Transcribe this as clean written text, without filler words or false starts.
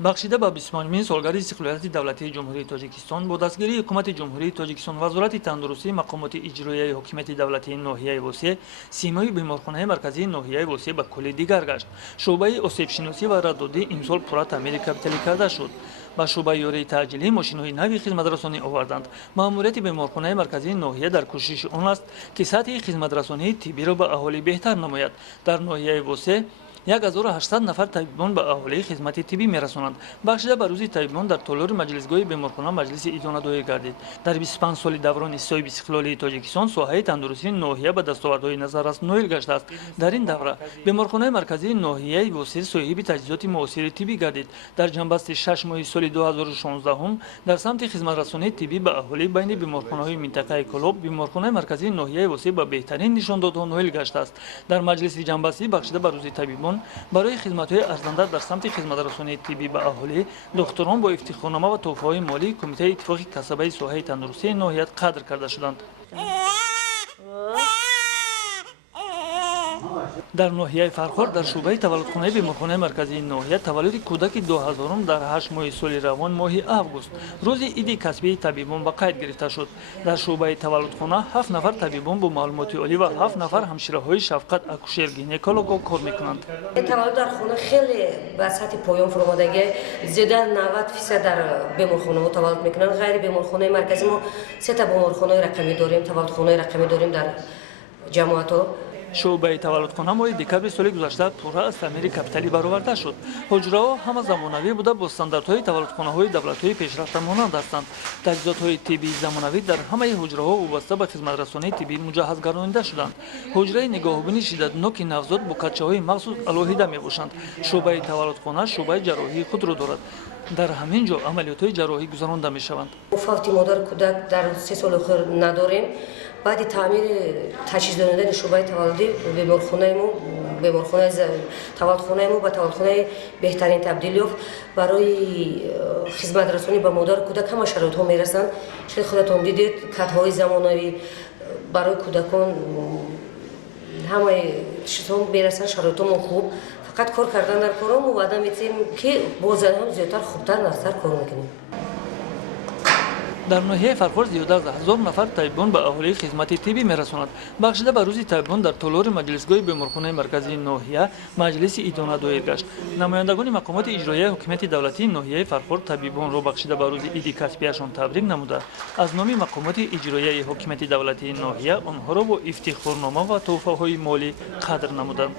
бахшида ба 25-мин солгарии истиқлолияти давлатии ҷумҳурии тоҷикистон бо дастгирии ҳукумати ҷумҳурии тоҷикистон вазорати тандурустии мақомоти иҷроияи ҳокимияти давлатии ноҳияи восеъ симои беморхонаи марказии ноҳияи восеъ ба кулли дигар гашт. шуъбаи осебшиносӣ ва раддодӣ имсол пурра таъмири капиталӣ карда шуд. ба шуъбаи ёрии таъҷилӣ мошинҳои нави хизматрасонӣ оварданд. маъмурияти беморхонаи марказии ноҳия дар кӯшиши он аст ки сатҳи хизматрасонии тиббиро ба аҳолӣ беҳтар намояд. дар ноҳияи восеъ 1800 нафар табибон ба аҳолии хизмати тиббӣ мерасонанд. бахшида ба рӯзи табибон дар толори маҷлисгоҳи беморхона маҷлиси идона доир гардид. дар 25 соли даврони соҳиб истиқлолии тоҷикистон соҳаи тандурустии ноҳия ба дастовардҳои назаррас ноил гаштааст. дар ин давра беморхонаи марказии ноҳияи восеъ соҳиби таҷҳизоти муосири тиббӣ гардид. дар ҷанбасти 6 моҳи соли 2016 дар самти хизматрасонии тиббӣ ба аҳолӣ байни беморхонаҳои минтақаи Колоб беморхонаи марказии ноҳияи восеъ ба беҳтарин нишондодҳо ноил гаштааст. дар маҷлиси ҷанбастӣ бахшида ба рӯзи табибон барои хизматҳои арзанда дар самти хизматрасонии тиббӣ ба аҳолӣ духтурон бо ифтихорнома ва тӯҳфаҳои молии кумитаи иттифоқи касабаи соҳаи тандурустии ноҳият қадр карда шуданд. дар ноҳияи фархор дар шуъбаи таваллудхонаи беморхонаи марказии ноҳия таваллуди кӯдаки 2000 дар 8 моҳи соли равон моҳи август рӯзи иди касбии табибон ба қайд гирифта шуд. дар шуъбаи таваллудхона 7 нафар табибон бо маълумоти олӣ ва 7 нафар ҳамшираҳои шафқат акушер гинеколого кор мекунанд. таваллуд дар хона хеле ба сатҳи поён фуромадагӣ зиёда 90% дар беморхонаҳо таваллуд мекунанд. ғайри беморхонаи марказӣ мо сета беморхонаи рақамӣ дорем, таваллудхонаи рақамӣ дорем дар ҷамоатҳо. шуъбаи таваллудхона моҳи декабри соли гузашта пурра аз таъмири капиталӣ бароварда шуд. ҳуҷраҳо ҳама замонавӣ буда бо стандартҳои таваллудхонаҳои давлатҳои пешрафта монанд ҳастанд. таҷҳизотҳои тиббии замонавӣ дар ҳамаи ҳуҷраҳо вобаста ба хизматрасонии тиббӣ муҷаҳҳаз гардонида шуданд. ҳуҷраи нигоҳубини шиддатноки навзод бо качаҳои махсус алоҳида мебошанд. шуъбаи таваллудхона шуъбаи ҷарроҳии худро дорад. дар ҳамин ҷо амалиётҳои ҷарроҳӣ гузаронда мешаванд. фавти модар кӯдак дар 3 соли охир надорем. баъди таъмири таҷҳиз додани шуъбаи таваллудӣ беморхонаи таваллудхонаи мо ба таваллудхонаи беҳтарин табдил ёфт. барои хизматрасонӣ ба модару кӯдак ҳама шароитҳо мерасанд. шояд худатон дидед катҳои замонавӣ барои кӯдакон ҳамаи чизҳо мерасанд. шароитҳомо хуб, фақат кор кардан дар корҳо мо ваъда медиҳем ки боз ҳам зиёдтар хубтар нафтар кор мекунем. дар ноҳияи фархор зиёда аз 1000 нафар табибон ба аҳолии хизмати тиббӣ мерасонанд. бахшида ба рӯзи табибон дар толори маҷлисгоҳи беморхонаи марказии ноҳия маҷлиси идона доир гашт. намояндагони мақомоти иҷроияи ҳокимияти давлатии ноҳияи фархор табибонро бахшида ба рӯзи иди касбияшон табрик намуда аз номи мақомоти иҷроияи ҳокимияти давлатии ноҳия онҳоро бо ифтихорнома ва тӯҳфаҳои молӣ қадр намуданд.